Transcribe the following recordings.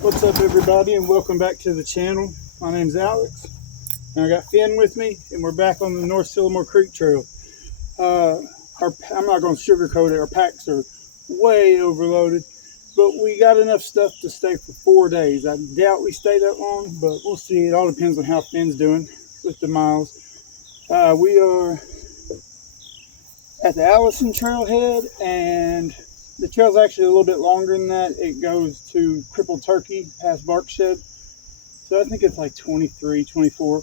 What's up, everybody, and welcome back to the channel. My name's Alex, and I got Finn with me, and we're back on the North Sylamore Creek Trail. I'm not going to sugarcoat it. Our packs are way overloaded, but we got enough stuff to stay for 4 days. I doubt we stay that long, but we'll see. It all depends on how Finn's doing with the miles. We are at the Allison trailhead, and the trail's actually a little bit longer than that. It goes to Crippled Turkey past Barkshed. So I think it's like 23, 24.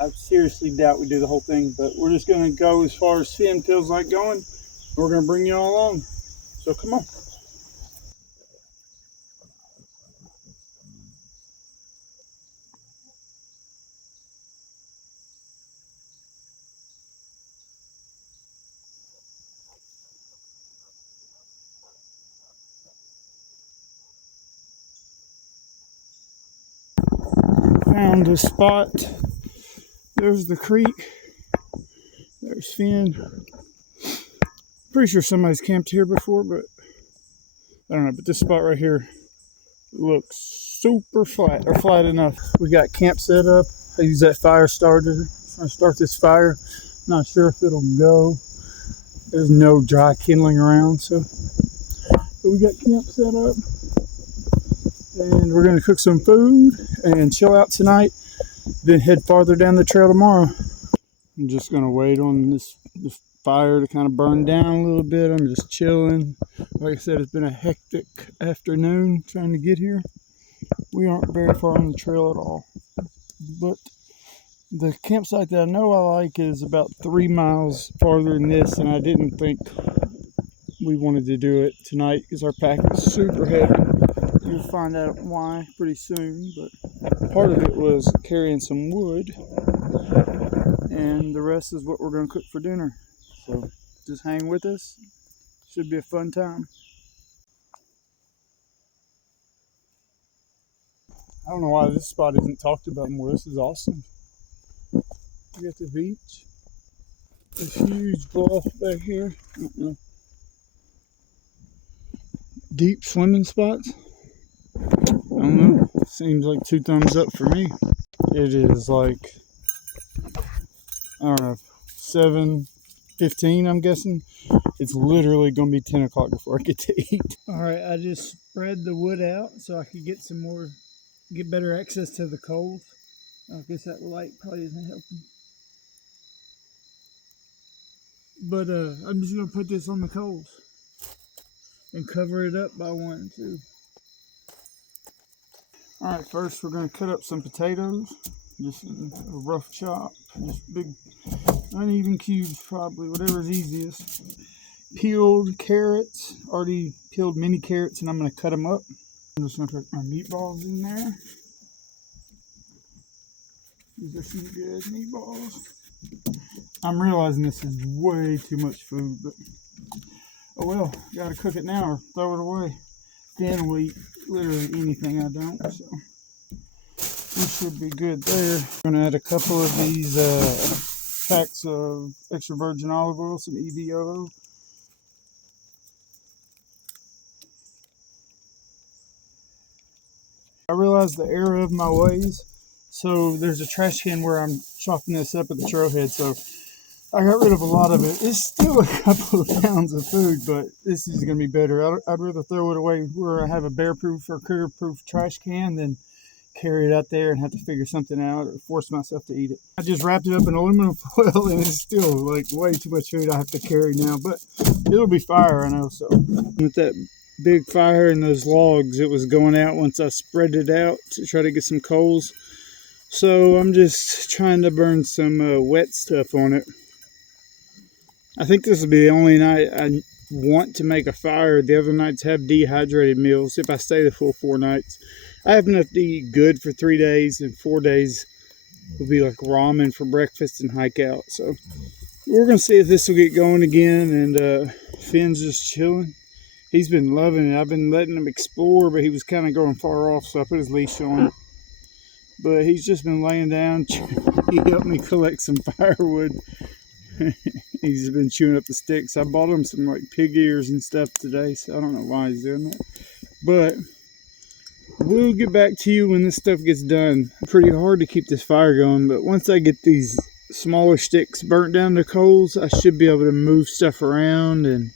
I seriously doubt we do the whole thing, but we're just going to go as far as Finn feels like going. We're going to bring you all along. So come on. Found a spot. There's the creek. There's Finn. Pretty sure somebody's camped here before, but I don't know. But this spot right here looks super flat, or flat enough. We got camp set up. I use that fire starter. I'm trying to start this fire. Not sure if it'll go. There's no dry kindling around, so but we got camp set up, and we're gonna cook some food and chill out tonight. Then head farther down the trail tomorrow. I'm just gonna wait on this fire to kind of burn down a little bit. I'm just chilling. Like I said, it's been a hectic afternoon trying to get here. We aren't very far on the trail at all, but the campsite that I know I like is about 3 miles farther than this, and I didn't think we wanted to do it tonight because our pack is super heavy. You'll find out why pretty soon, but part of it was carrying some wood, and the rest is what we're going to cook for dinner. So just hang with us. Should be a fun time. I don't know why this spot isn't talked about more. This is awesome. We got the beach. This huge bluff back here. Deep swimming spots. I don't know. Seems like 2 thumbs up for me. It is like, I don't know, 7:15, I'm guessing. It's literally going to be 10 o'clock before I get to eat. All right, I just spread the wood out so I could get better access to the coals. I guess that light probably isn't helping. But I'm just going to put this on the coals and cover it up by 1 and 2. All right, first we're going to cut up some potatoes. Just a rough chop. Just big, uneven cubes probably, whatever's easiest. Peeled carrots, already peeled mini carrots, and I'm going to cut them up. I'm just going to put my meatballs in there. These are some good meatballs. I'm realizing this is way too much food, but oh well, gotta cook it now or throw it away. Then we eat literally anything I don't, so we should be good there. I'm gonna add a couple of these packs of extra virgin olive oil, some EVO. I realized the error of my ways. So there's a trash can where I'm chopping this up at the trailhead, so I got rid of a lot of it. It's still a couple of pounds of food, but this is going to be better. I'd rather throw it away where I have a bear-proof or critter-proof trash can than carry it out there and have to figure something out or force myself to eat it. I just wrapped it up in aluminum foil, and it's still like way too much food I have to carry now, but it'll be fire, I know. So with that big fire and those logs, it was going out once I spread it out to try to get some coals. So I'm just trying to burn some wet stuff on it. I think this will be the only night I want to make a fire. The other nights have dehydrated meals if I stay the full 4 nights. I have enough to eat good for 3 days, and 4 days will be like ramen for breakfast and hike out. So we're going to see if this will get going again, and Finn's just chilling. He's been loving it. I've been letting him explore, but he was kind of going far off, so I put his leash on. But he's just been laying down. He helped me collect some firewood. He's been chewing up the sticks. I bought him some like pig ears and stuff today, so I don't know why he's doing that. But We'll get back to you when this stuff gets done. Pretty hard to keep this fire going, but once I get these smaller sticks burnt down to coals, I should be able to move stuff around and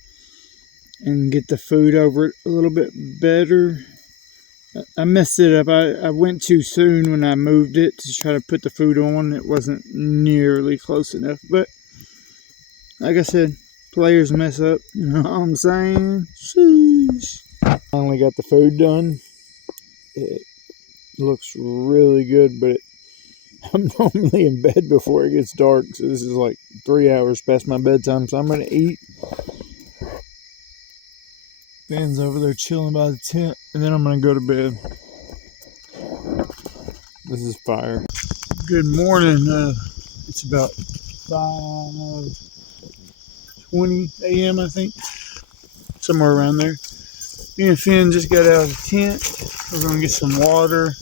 get the food over it a little bit better. I messed it up. I went too soon when I moved it to try to put the food on. It wasn't nearly close enough, but like I said, players mess up. You know what I'm saying? Sheesh. Finally got the food done. It looks really good, but I'm normally in bed before it gets dark, so this is like 3 hours past my bedtime, so I'm gonna eat. Ben's over there chilling by the tent, and then I'm gonna go to bed. This is fire. Good morning. It's about 5:20 a.m. I think, somewhere around there. Me and Finn just got out of the tent. We're gonna get some water,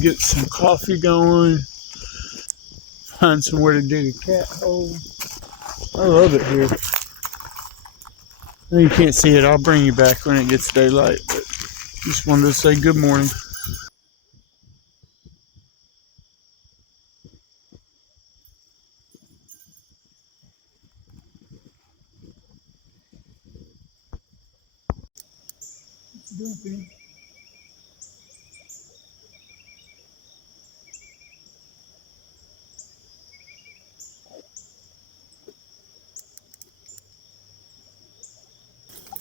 get some coffee going, find somewhere to dig a cat hole. I love it here. I know you can't see it. I'll bring you back when it gets daylight, but just wanted to say good morning. What you doing, Finn?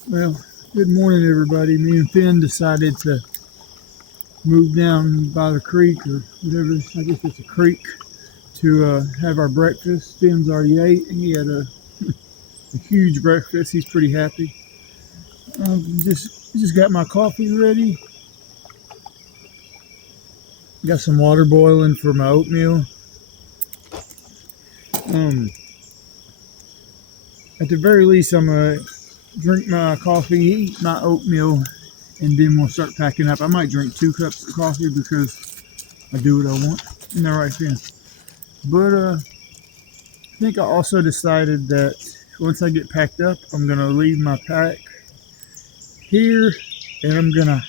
Well, good morning, everybody. Me and Finn decided to move down by the creek, or whatever. I guess it's a creek, to have our breakfast. Finn's already ate. He had a huge breakfast. He's pretty happy. Just got my coffee ready. Got some water boiling for my oatmeal. At the very least, I'm gonna drink my coffee, eat my oatmeal, and then we'll start packing up. I might drink 2 cups of coffee because I do what I want. Isn't that right, Finn? But I think I also decided that once I get packed up, I'm gonna leave my pack here, and I'm gonna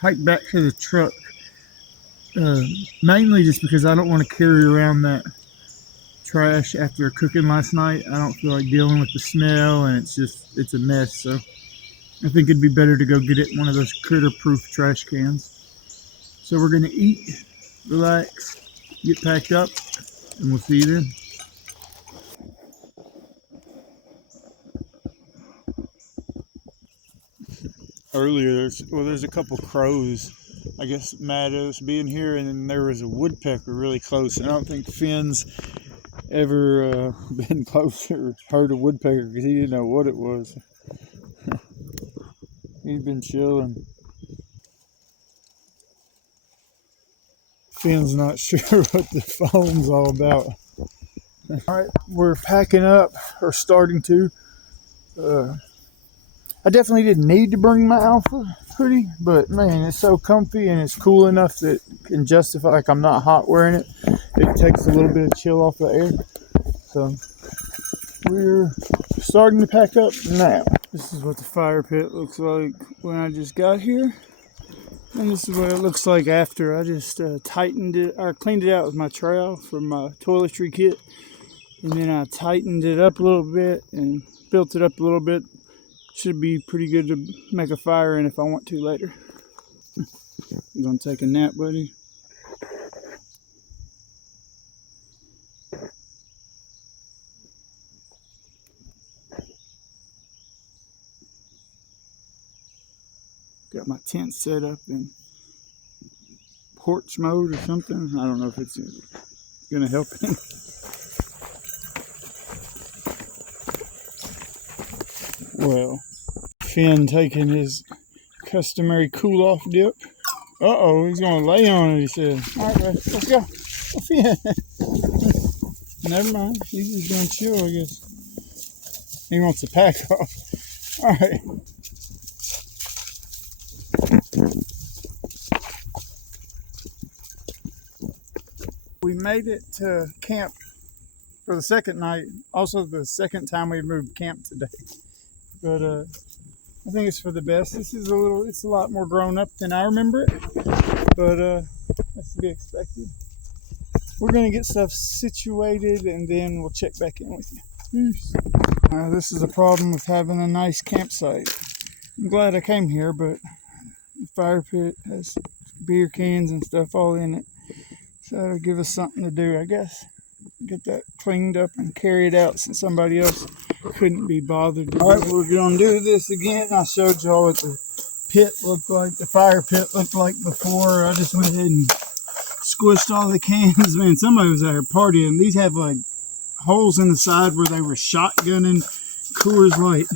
hike back to the truck. Mainly just because I don't want to carry around that trash after cooking last night. I don't feel like dealing with the smell, and it's a mess. So I think it'd be better to go get it in one of those critter-proof trash cans. So we're gonna eat, relax, get packed up, and we'll see you then. Earlier, there's a couple crows, I guess, mad at us being here, and then there was a woodpecker really close. And I don't think Finn's ever been closer, heard a woodpecker, because he didn't know what it was. He's been chilling. Finn's not sure what the phone's all about. All right, we're packing up, or starting to. I definitely didn't need to bring my Alpha hoodie, but man, it's so comfy and it's cool enough that it can justify, like, I'm not hot wearing it. It takes a little bit of chill off the air. So we're starting to pack up now. This is what the fire pit looks like when I just got here. And this is what it looks like after. I just tightened it, or cleaned it out with my trowel from my toiletry kit. And then I tightened it up a little bit and built it up a little bit. Should be pretty good to make a fire in if I want to later. I'm gonna take a nap, buddy. Got my tent set up in porch mode or something. I don't know if it's gonna help him. Well, Finn taking his customary cool off dip. Uh-oh, he's gonna lay on it, he said. All right, bud, let's go. Oh, Finn. Never mind, he's just gonna chill, I guess. He wants to pack off. All right. We made it to camp for the second night. Also the second time we moved camp today. But I think it's for the best. This is it's a lot more grown up than I remember it, but that's to be expected. We're gonna get stuff situated and then we'll check back in with you. Peace. This is a problem with having a nice campsite. I'm glad I came here, but the fire pit has beer cans and stuff all in it. So that'll give us something to do, I guess. Get that cleaned up and carry it out since somebody else couldn't be bothered. All right, we're going to do this again. I showed y'all what the pit looked like, the fire pit looked like before. I just went ahead and squished all the cans. Man, somebody was out here partying. These have like holes in the side where they were shotgunning Coors Light.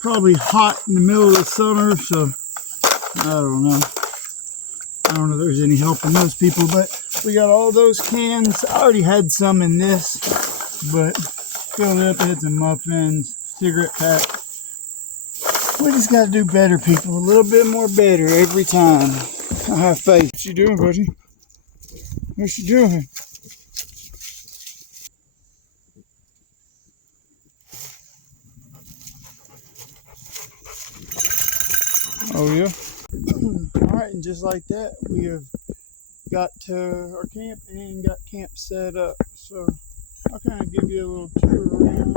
Probably hot in the middle of the summer, so I don't know. I don't know if there's any help in those people, but we got all those cans. I already had some in this, but filled it up. I had some muffins, cigarette pack. We just got to do better, people. A little bit more better every time. I have faith. What you doing, buddy? What you doing? Oh, yeah? Alright, and just like that, we have got to our camp and got camp set up. So I'll kind of give you a little tour around.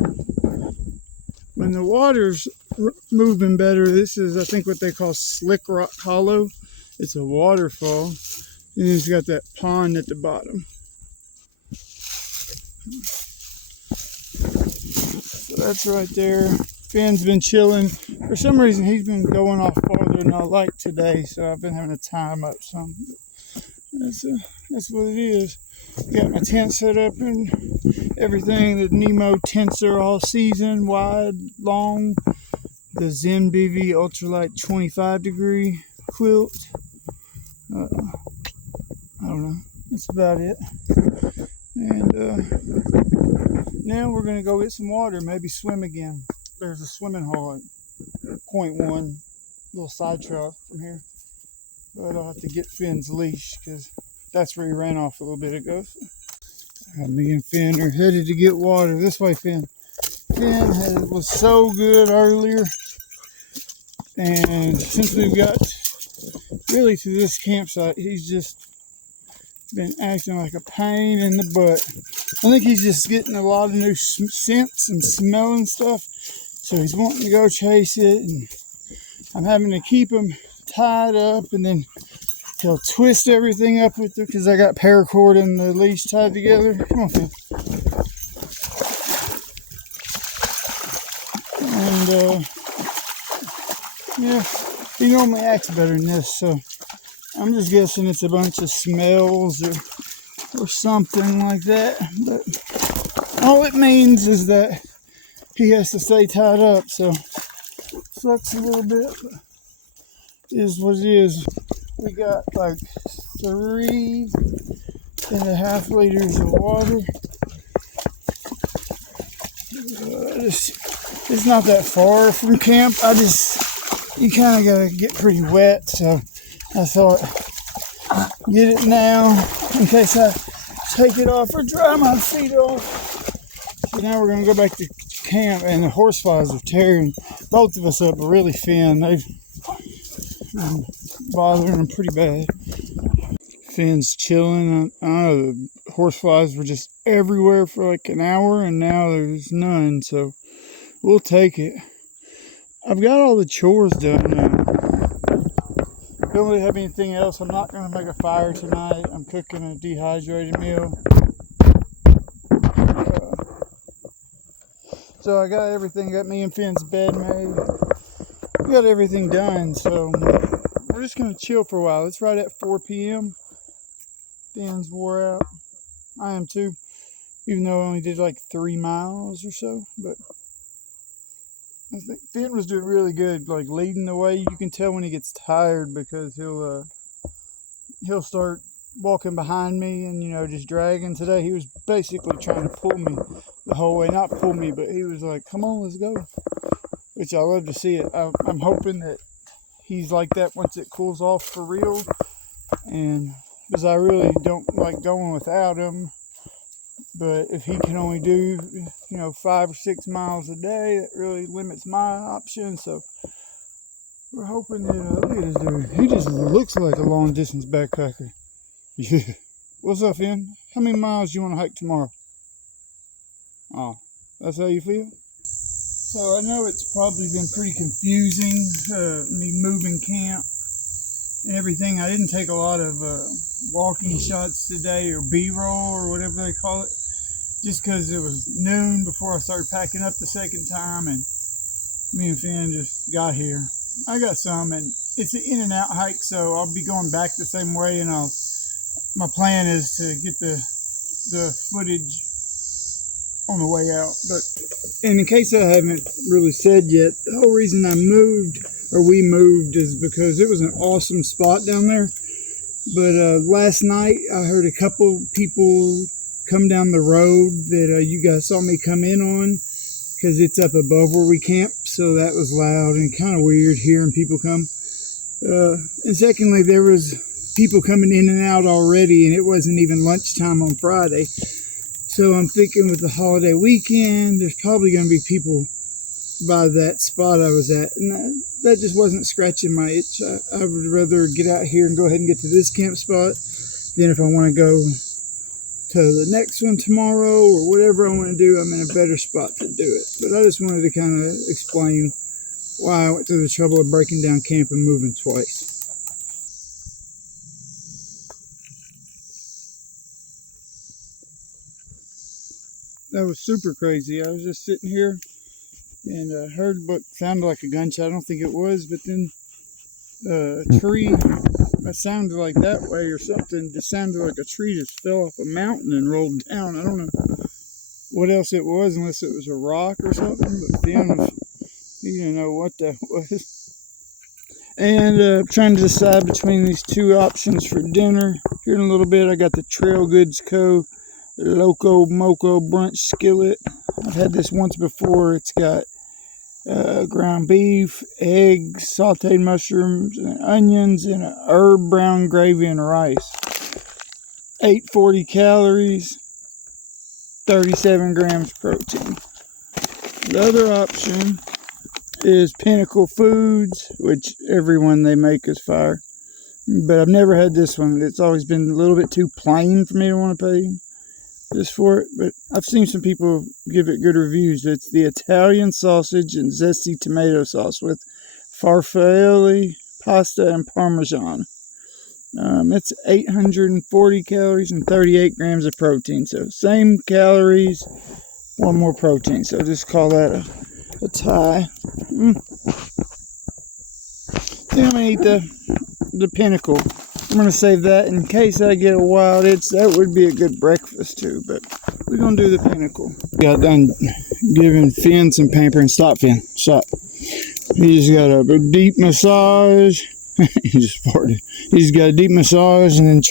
When the water's moving better, this is, I think, what they call Slick Rock Hollow. It's a waterfall, and it's got that pond at the bottom. So that's right there. Finn's been chilling. For some reason, he's been going off farther than I like today, so I've been having to tie him up some. That's what it is. Got my tent set up and everything. The Nemo tents are all season, wide, long. The Zen BV Ultralight 25 degree quilt. I don't know. That's about it. And now we're going to go get some water, maybe swim again. There's a swimming hole at point one, little side trail from here. But I'll have to get Finn's leash because that's where he ran off a little bit ago. Me and Finn are headed to get water. This way, Finn. Finn was so good earlier. And since we've got really to this campsite, he's just been acting like a pain in the butt. I think he's just getting a lot of new scents and smelling stuff. So he's wanting to go chase it. And I'm having to keep him tied up, and then he'll twist everything up with it because I got paracord and the leash tied together. Come on, Finn. And yeah, he normally acts better than this, so I'm just guessing it's a bunch of smells or something like that. But all it means is that he has to stay tied up, so sucks a little bit. But is what it is. We got like 3.5 liters of water. It's not that far from camp. You kind of gotta get pretty wet, so I thought get it now in case I take it off or dry my feet off. So now we're gonna go back to camp, and the horseflies are tearing both of us up, but really Finn. They've bothering him pretty bad. Finn's chilling. I don't know, the horseflies were just everywhere for like an hour, and now there's none, so we'll take it. I've got all the chores done now. Don't really have anything else. I'm not going to make a fire tonight. I'm cooking a dehydrated meal. So I got everything, got me and Finn's bed made. We got everything done, so we're just going to chill for a while. It's right at 4 p.m. Finn's wore out. I am too, even though I only did like 3 miles or so. But I think Finn was doing really good, like leading the way. You can tell when he gets tired because he'll start walking behind me and, just dragging. Today he was basically trying to pull me the whole way. Not pull me, but he was like, come on, let's go. Which I love to see it. I'm hoping that he's like that once it cools off for real. And because I really don't like going without him. But if he can only do, 5 or 6 miles a day, that really limits my options. So We're hoping that, look at this dude. He just looks like a long distance backpacker. Yeah. What's up, Finn? How many miles do you want to hike tomorrow? Oh, that's how you feel? So I know it's probably been pretty confusing, me moving camp and everything. I didn't take a lot of walking shots today, or B-roll or whatever they call it, just because it was noon before I started packing up the second time, and me and Finn just got here. I got some, and it's an in and out hike, so I'll be going back the same way, and my plan is to get the footage on the way out. But and in case I haven't really said yet, the whole reason I moved, or we moved, is because it was an awesome spot down there. But last night I heard a couple people come down the road that you guys saw me come in on, because it's up above where we camp, so that was loud and kind of weird hearing people come. And secondly, there was people coming in and out already, and it wasn't even lunchtime on Friday. So I'm thinking with the holiday weekend, there's probably going to be people by that spot I was at. And that just wasn't scratching my itch. I would rather get out here and go ahead and get to this camp spot than if I want to go to the next one tomorrow or whatever I want to do. I'm in a better spot to do it. But I just wanted to kind of explain why I went through the trouble of breaking down camp and moving twice. That was super crazy. I was just sitting here and heard what sounded like a gunshot. I don't think it was, but then a tree that sounded like that way or something. Just sounded like a tree just fell off a mountain and rolled down. I don't know what else it was, unless it was a rock or something. But then you didn't know what that was. And trying to decide between these two options for dinner. Here in a little bit, I got the Trail Goods Co. Loco Moco Brunch Skillet. I've had this once before. It's got ground beef, eggs, sauteed mushrooms, and onions, and a herb brown gravy and rice. 840 calories, 37 grams protein. The other option is Pinnacle Foods, which everyone they make is fire. But I've never had this one. It's always been a little bit too plain for me to want to pay just for it, but I've seen some people give it good reviews. It's the Italian sausage and zesty tomato sauce with farfalle, pasta, and parmesan. It's 840 calories and 38 grams of protein. So same calories, one more protein. So just call that a tie. Then I'm gonna eat the Pinnacle. I'm going to save that in case I get a wild itch. That would be a good breakfast too, but we're going to do the Pinnacle. Got done giving Finn some pampering. Stop, Finn. Stop. He just got a deep massage. He just farted. He's got a deep massage, and then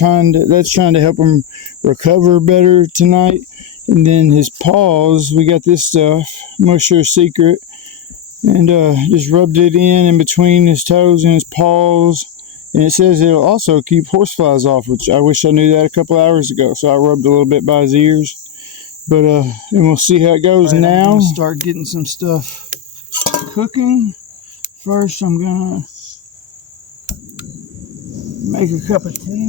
that's trying to help him recover better tonight. And then his paws, we got this stuff, Musher Secret, and just rubbed it in between his toes and his paws. And it says it'll also keep horseflies off, which I wish I knew that a couple hours ago. So I rubbed a little bit by his ears. But and we'll see how it goes right, now. I'm gonna start getting some stuff cooking. First, I'm gonna make a cup of tea.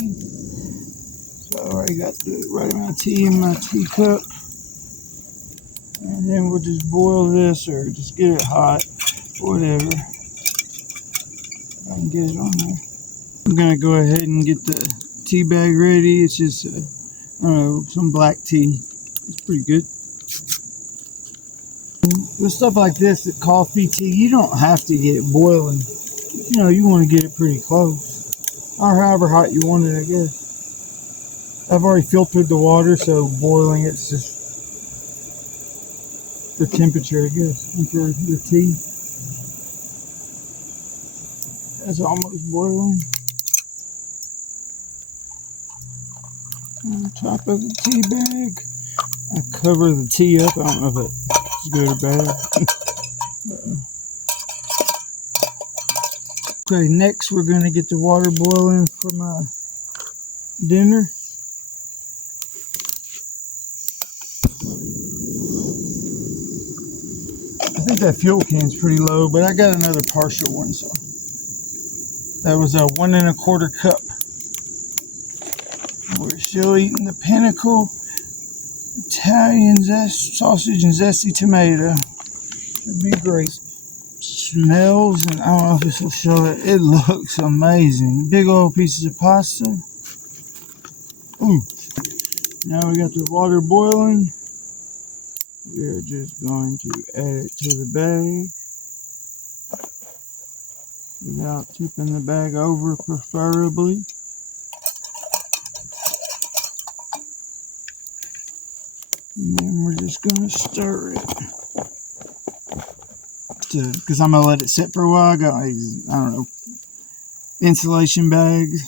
So I already got the right amount of tea in my teacup. And then we'll just boil this or just get it hot, whatever. If I can get it on there. I'm gonna go ahead and get the tea bag ready. It's just, I don't know, some black tea. It's pretty good. With stuff like this, the coffee, tea, you don't have to get it boiling. You know, you want to get it pretty close, or however hot you want it, I guess. I've already filtered the water, so boiling it's just for temperature, I guess, and for the tea. That's almost boiling. On top of the tea bag, I cover the tea up. I don't know if it's good or bad. Okay, next we're going to get the water boiling for my dinner. I think that fuel can's pretty low, but I got another partial one, so That was a 1 1/4 cup. We're still eating the Pinnacle Italian sausage and zesty tomato. Should be great. Smells, and I don't know if this will show it. It looks amazing. Big old pieces of pasta. Ooh. Now we got the water boiling. We're just going to add it to the bag without tipping the bag over, preferably. And then we're just going to stir it. Because I'm going to let it sit for a while. I got these, I don't know, insulation bags.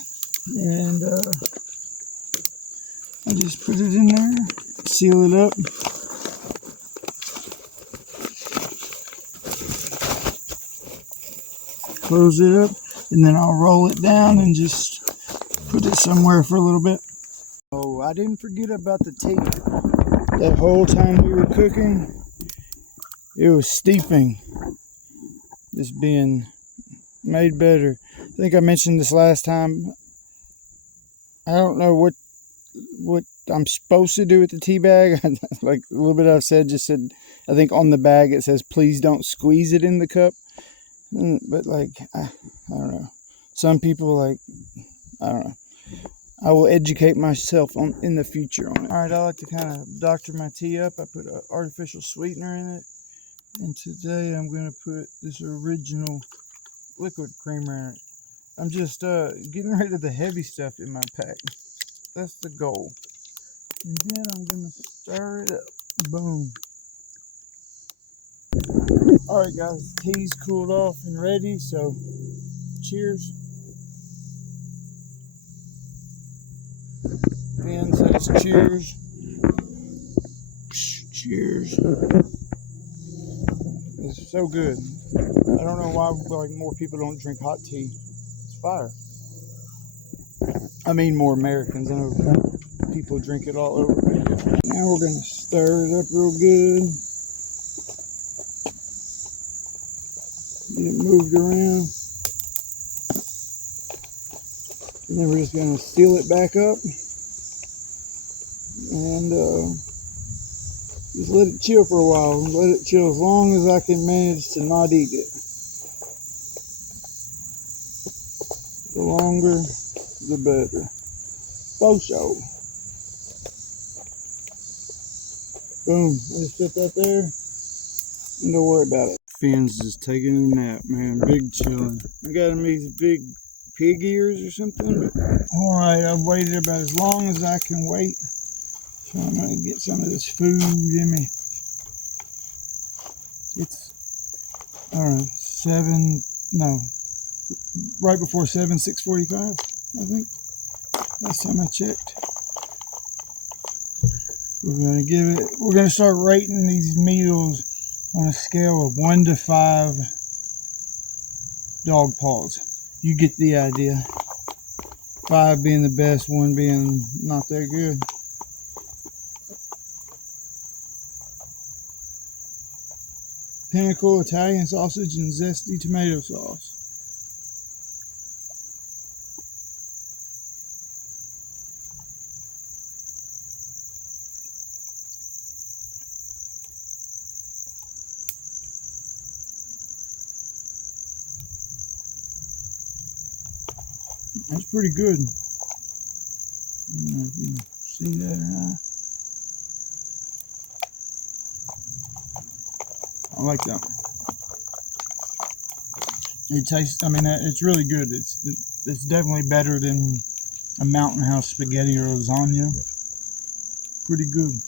And I just put it in there, seal it up. Close it up, and then I'll roll it down and just put it somewhere for a little bit. Oh, I didn't forget about the tea. That whole time we were cooking, it was steeping. It's being made better. I think I mentioned this last time. I don't know what I'm supposed to do with the tea bag. Like a little bit I've said, just said, I think on the bag it says, please don't squeeze it in the cup. But like, I don't know. Some people like, I don't know. I will educate myself in the future on it. All right, I like to kind of doctor my tea up. I put an artificial sweetener in it. And today I'm going to put this original liquid creamer in it. I'm just getting rid of the heavy stuff in my pack. That's the goal. And then I'm going to stir it up. Boom. Alright guys, the tea's cooled off and ready, so cheers. Ben says cheers. Cheers. It's so good. I don't know why like more people don't drink hot tea. It's fire. I mean more Americans. I know people drink it all over. Now we're going to stir it up real good. Get it moved around. And then we're just going to seal it back up. And just let it chill for a while. Let it chill as long as I can manage to not eat it. The longer, the better. For sure. Boom. I just put that there. And don't worry about it. Finn's just taking a nap, man. Big chilling. I got him these big pig ears or something. Alright, I've waited about as long as I can wait. So I'm going to get some of this food in me. It's, I don't know, right before 6:45, I think. Last time I checked. We're going to start rating these meals on a scale of 1 to 5 dog paws. You get the idea. 5 being the best, 1 being not that good. Pinnacle Italian sausage and zesty tomato sauce. That's pretty good. I don't know if you can see that or not. I like that. It tastes, I mean, it's really good. It's definitely better than a Mountain House spaghetti or lasagna. Pretty good.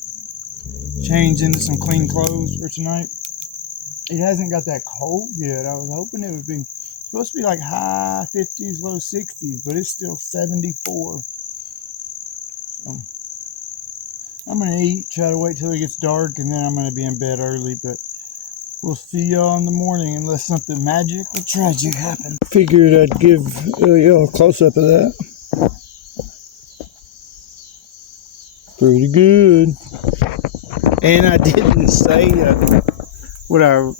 Change into some clean clothes for tonight. It hasn't got that cold yet. I was hoping it would be supposed to be like high 50s, low 60s, but it's still 74. So I'm going to eat, try to wait till it gets dark, and then I'm going to be in bed early, but we'll see y'all in the morning unless something magic or tragic happens. Figured I'd give y'all a close-up of that. Pretty good. And I didn't say what I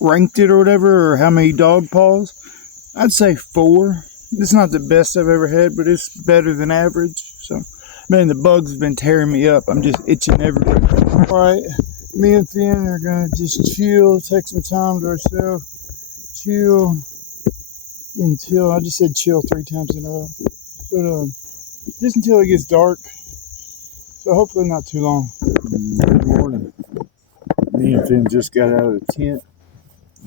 ranked it or whatever, or how many dog paws. I'd say 4. It's not the best I've ever had, but it's better than average. So, man, the bugs have been tearing me up. I'm just itching everywhere. All right, me and Finn are gonna just chill, take some time to ourselves, chill until I just said chill 3 times in a row, but just until it gets dark. So hopefully not too long. Good morning. Me and Finn just got out of the tent,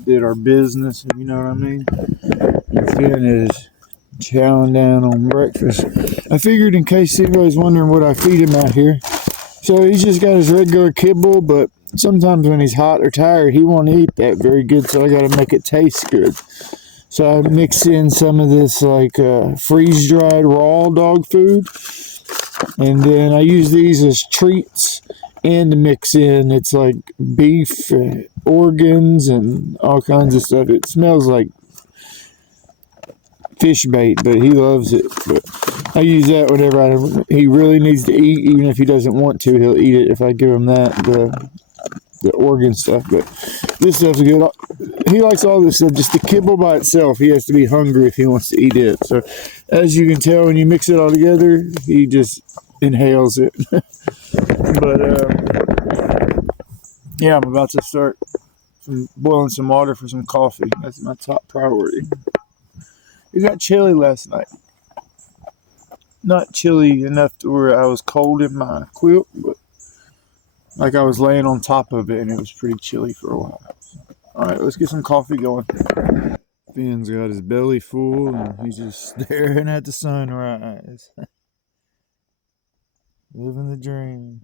did our business, you know what I mean? And Finn is chowing down on breakfast. I figured in case anybody's wondering what I feed him out here. So he's just got his regular kibble, but sometimes when he's hot or tired, he won't eat that very good, so I gotta make it taste good. So I mix in some of this like freeze-dried raw dog food, and then I use these as treats and to mix in. It's like beef organs and all kinds of stuff. It smells like fish bait, but he loves it. But I use that whenever he really needs to eat. Even if he doesn't want to, he'll eat it if I give him that, the organ stuff. But this stuff's good. He likes all this stuff. Just the kibble by itself, he has to be hungry if he wants to eat it. So as you can tell, when you mix it all together, he just inhales it. But yeah, I'm about to start boiling some water for some coffee. That's my top priority. It got chilly last night. Not chilly enough to where I was cold in my quilt, but like I was laying on top of it and it was pretty chilly for a while. Alright, let's get some coffee going. Finn's got his belly full and he's just staring at the sunrise. Living the dream.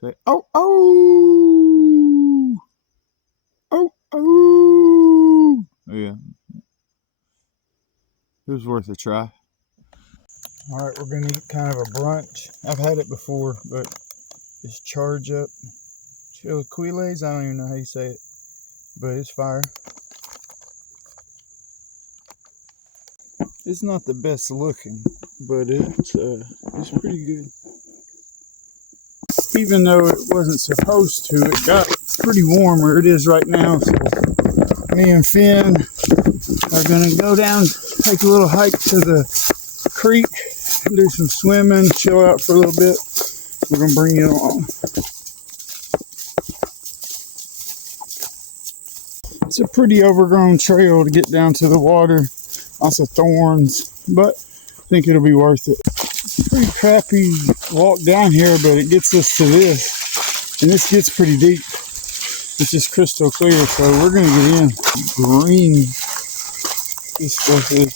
Say, oh, oh! Oh, oh! Yeah. It was worth a try. Alright, we're going to eat kind of a brunch. I've had it before, but it's charge up chilaquiles. I don't even know how you say it, but it's fire. It's not the best looking, but it's pretty good. Even though it wasn't supposed to, it got pretty warm where it is right now. So me and Finn are gonna go down, take a little hike to the creek, do some swimming, chill out for a little bit. We're gonna bring you along. It's a pretty overgrown trail to get down to the water. Lots of thorns, but I think it'll be worth it. Pretty crappy walk down here, but it gets us to this, and this gets pretty deep. It's just crystal clear, so we're gonna get in. Green, this stuff is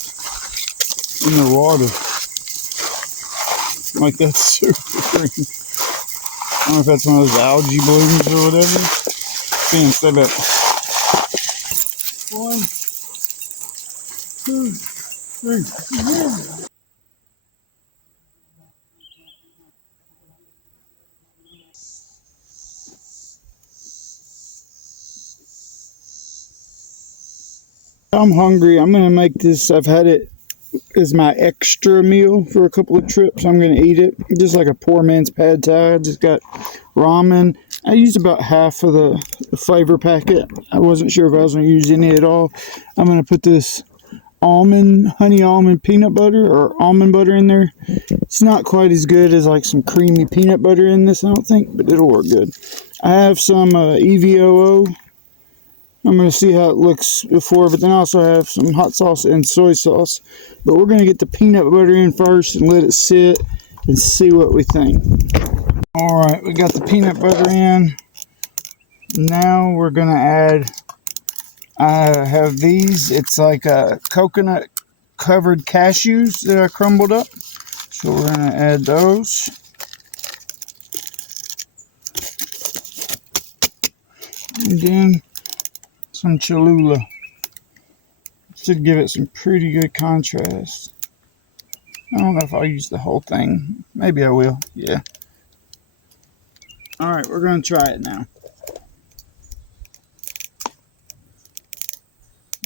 in the water. Like that's super green. I don't know if that's one of those algae blooms or whatever. Damn, stay back. 1, 2, 3. Yeah. I'm hungry. I'm gonna make this. I've had it as my extra meal for a couple of trips. I'm gonna eat it just like a poor man's pad thai. I just got ramen. I used about half of the flavor packet. I wasn't sure if I was gonna use any at all. I'm gonna put this honey almond peanut butter or almond butter in there. It's not quite as good as like some creamy peanut butter in this, I don't think, but it'll work good. I have some EVOO. I'm going to see how it looks before, but then I also have some hot sauce and soy sauce. But we're going to get the peanut butter in first and let it sit and see what we think. Alright, we got the peanut butter in. Now we're going to add, I have these. It's like coconut covered cashews that I crumbled up. So we're going to add those. And then some Cholula. Should give it some pretty good contrast. I don't know if I'll use the whole thing. Maybe I will. Yeah. Alright, we're going to try it now.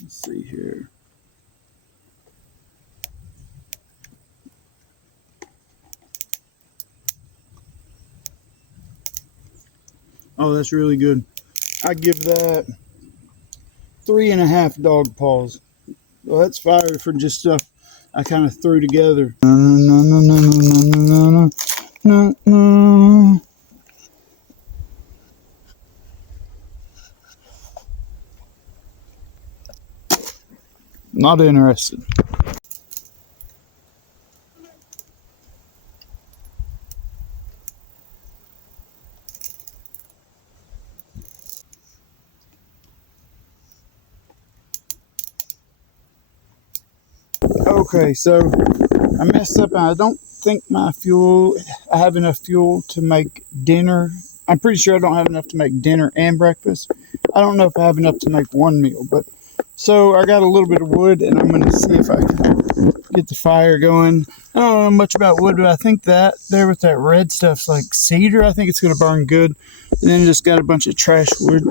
Let's see here. Oh, that's really good. I give that 3.5 dog paws. Well, that's fire for just stuff I kind of threw together. No. Not interested. Okay, so I messed up and I don't think I have enough fuel to make dinner. I'm pretty sure I don't have enough to make dinner and breakfast. I don't know if I have enough to make one meal, but so I got a little bit of wood and I'm going to see if I can get the fire going. I don't know much about wood, but I think that there with that red stuff's like cedar. I think it's going to burn good. And then just got a bunch of trash wood.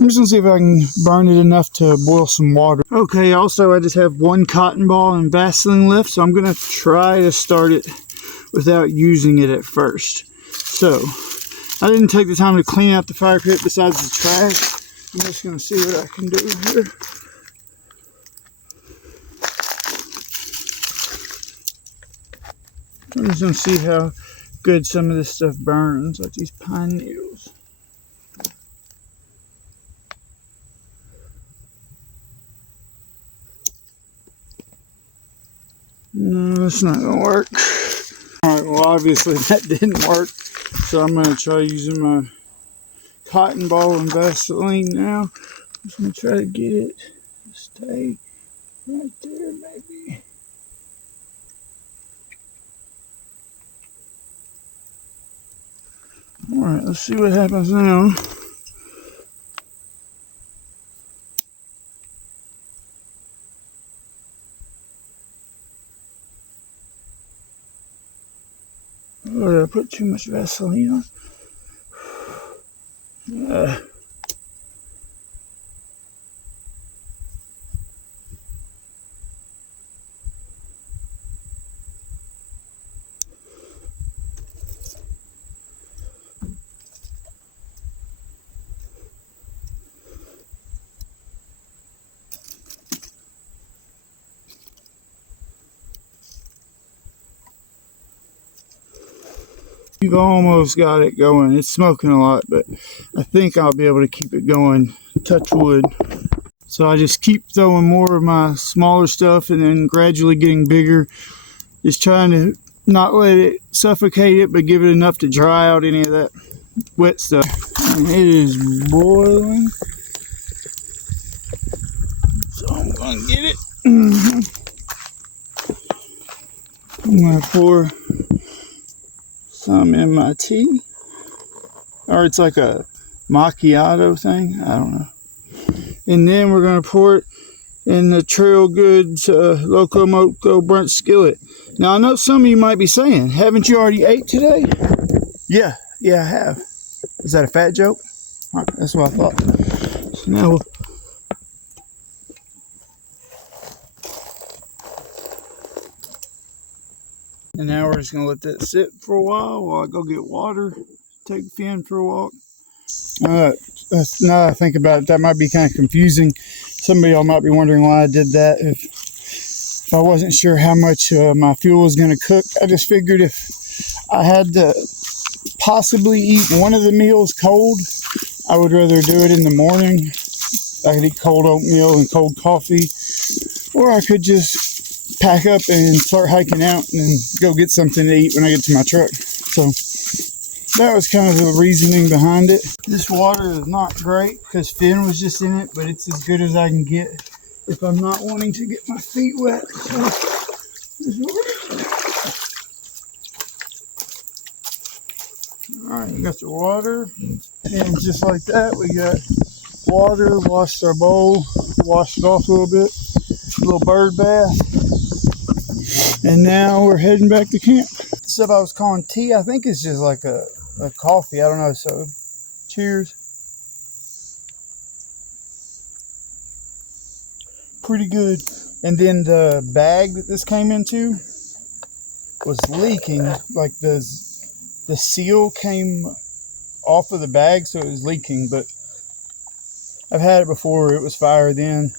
I'm just gonna see if I can burn it enough to boil some water. Okay, also I just have one cotton ball and Vaseline left, so I'm gonna try to start it without using it at first. So, I didn't take the time to clean out the fire pit besides the trash. I'm just gonna see what I can do here. I'm just gonna see how good some of this stuff burns, like these pine needles. No, it's not gonna work. Alright, well obviously that didn't work. So I'm gonna try using my cotton ball and Vaseline now. I'm just gonna try to get it to stay right there maybe. Alright, let's see what happens now. Oh, did I put too much Vaseline on? You've almost got it going. It's smoking a lot, but I think I'll be able to keep it going. Touch wood. So I just keep throwing more of my smaller stuff and then gradually getting bigger. Just trying to not let it suffocate it, but give it enough to dry out any of that wet stuff. And it is boiling. So I'm gonna get it. I'm gonna pour some in my tea, or it's like a macchiato thing, I don't know. And then we're gonna pour it in the Trail Goods Loco Moco burnt skillet. Now I know some of you might be saying, haven't you already ate today? Yeah, I have. Is that a fat joke? All right, that's what I thought. So now we're just gonna let that sit for a while I go get water, take Finn for a walk. That's, now that I think about it, that might be kind of confusing. Some of y'all might be wondering why I did that. If I wasn't sure how much my fuel was going to cook, I just figured if I had to possibly eat one of the meals cold, I would rather do it in the morning. I could eat cold oatmeal and cold coffee, or I could just pack up and start hiking out and go get something to eat when I get to my truck. So that was kind of the reasoning behind it. This water is not great because Finn was just in it, but it's as good as I can get if I'm not wanting to get my feet wet. So, alright, we got the water, and just like that, we got water, washed our bowl, washed it off a little bit, a little bird bath, and now we're heading back to camp. The stuff I was calling tea, I think it's just like a coffee, I don't know, so cheers. Pretty good. And then the bag that this came into was leaking, like the seal came off of the bag, so it was leaking, but I've had it before. It was fire then.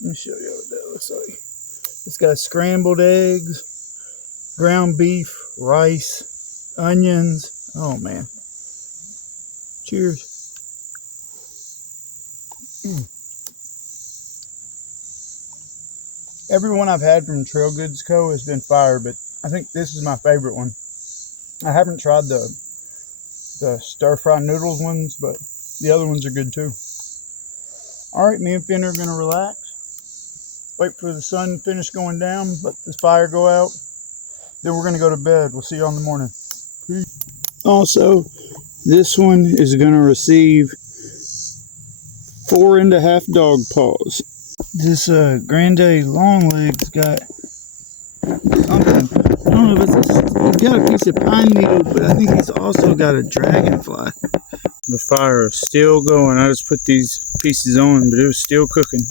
Let me show you what that looks like. It's got scrambled eggs, ground beef, rice, onions. Oh man. Cheers. Every one I've had from Trail Goods Co. has been fire, but I think this is my favorite one. I haven't tried the stir-fry noodles ones, but the other ones are good too. All right, me and Finn are gonna relax, wait for the sun to finish going down, let this fire go out, then we're gonna go to bed. We'll see you in the morning. Peace. Also, this one is gonna receive 4.5 dog paws. This Grande Longlegs got something. I don't know if he's got a piece of pine needle, but I think he's also got a dragonfly. The fire is still going. I just put these pieces on, but it was still cooking.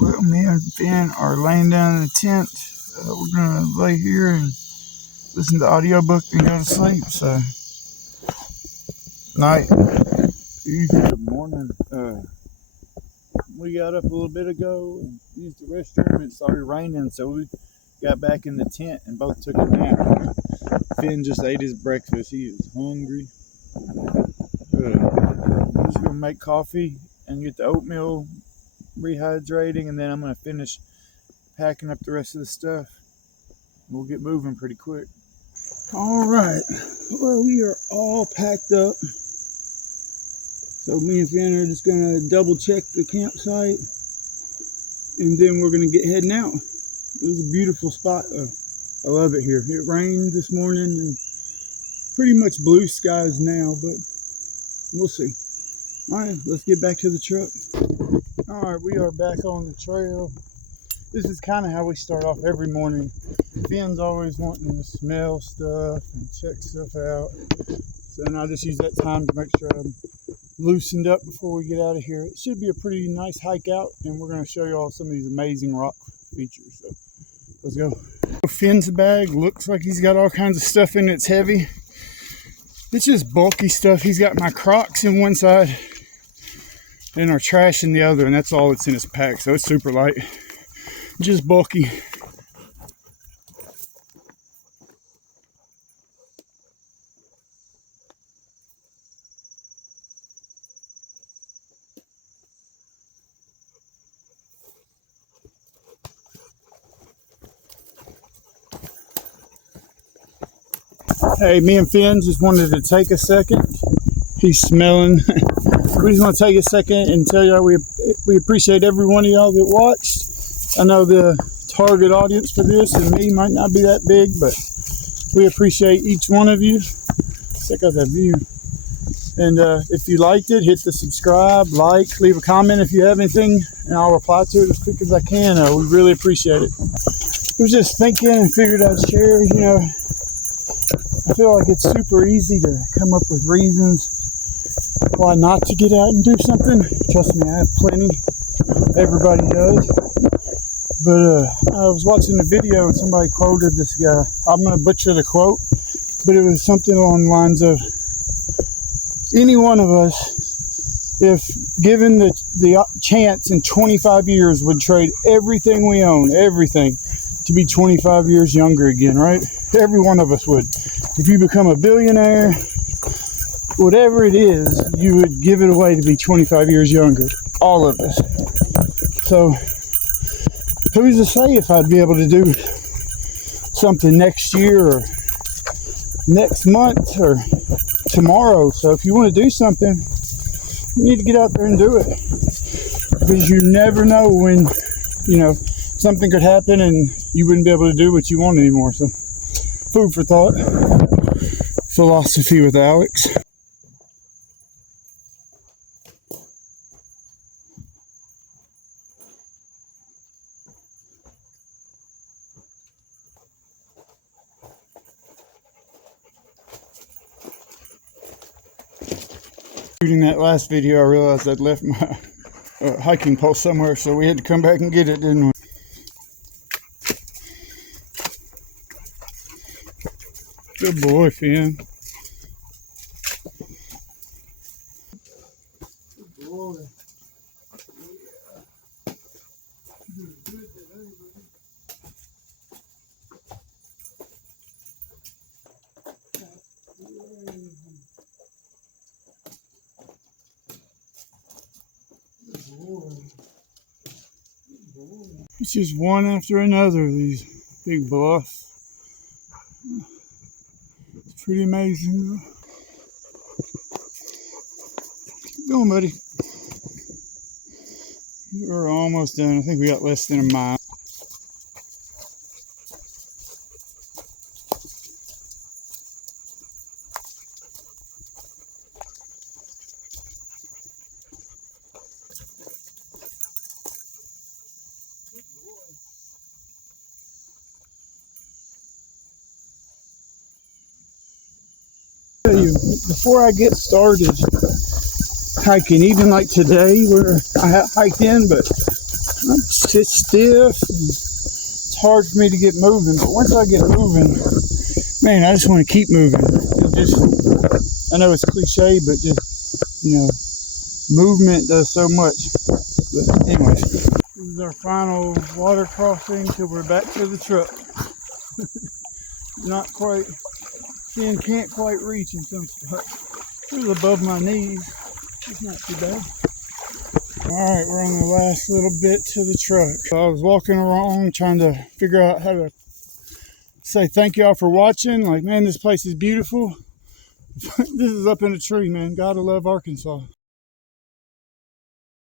Well, me and Finn are laying down in the tent. We're gonna lay here and listen to the audiobook and go to sleep. So, night. Good morning. We got up a little bit ago and used the restroom. It started raining, so we got back in the tent and both took a nap. Finn just ate his breakfast. He is hungry. I'm just gonna make coffee and get the oatmeal rehydrating, and then I'm gonna finish packing up the rest of the stuff. We'll get moving pretty quick. All right. Well, we are all packed up. So me and Finn are just gonna double check the campsite, and then we're gonna get heading out. It was a beautiful spot. I love it here. It rained this morning and pretty much blue skies now, but we'll see. All right, let's get back to the truck. All right, we are back on the trail. This is kind of how we start off every morning. Finn's always wanting to smell stuff and check stuff out. So then I just use that time to make sure I'm loosened up before we get out of here. It should be a pretty nice hike out, and we're going to show you all some of these amazing rock features. So let's go. Finn's bag looks like he's got all kinds of stuff in it. It's heavy. It's just bulky stuff. He's got my Crocs in one side and our trash in the other, and that's all that's in his pack. So it's super light, just bulky. Hey, me and Finn just wanted to take a second. He's smelling. We just want to take a second and tell y'all we appreciate every one of y'all that watched. I know the target audience for this and me might not be that big, but we appreciate each one of you. Check out that view. And if you liked it, hit the subscribe, like, leave a comment if you have anything, and I'll reply to it as quick as I can. We really appreciate it. I was just thinking and figured I'd share, you know, I feel like it's super easy to come up with reasons why not to get out and do something. Trust me, I have plenty. Everybody does. But I was watching a video and somebody quoted this guy. I'm going to butcher the quote, but it was something along the lines of, any one of us, if given the chance in 25 years, would trade everything we own, everything, to be 25 years younger again, right? Every one of us would. If you become a billionaire, whatever it is, you would give it away to be 25 years younger. All of us. So, who's to say if I'd be able to do something next year or next month or tomorrow? So if you want to do something, you need to get out there and do it. Because you never know when, you know, something could happen and you wouldn't be able to do what you want anymore. So, food for thought. Philosophy with Alex. Shooting that last video, I realized I'd left my hiking pole somewhere, so we had to come back and get it, didn't we? Good boy, Finn. Good boy. It's just one after another of these big bluffs. It's pretty amazing though. Keep going, buddy. We're almost done. I think we got less than a mile. Before I get started hiking, even like today where I hiked in, but I'm sit stiff and it's hard for me to get moving. But once I get moving, man, I just want to keep moving. I know it's cliche, but just, you know, movement does so much. But anyways, this is our final water crossing till we're back to the truck. Not quite. Can't quite reach in some spots. It was above my knees. It's not too bad. Alright, we're on the last little bit to the truck. So I was walking along trying to figure out how to say thank y'all for watching. Like, man, this place is beautiful. This is up in a tree, man. Gotta love Arkansas.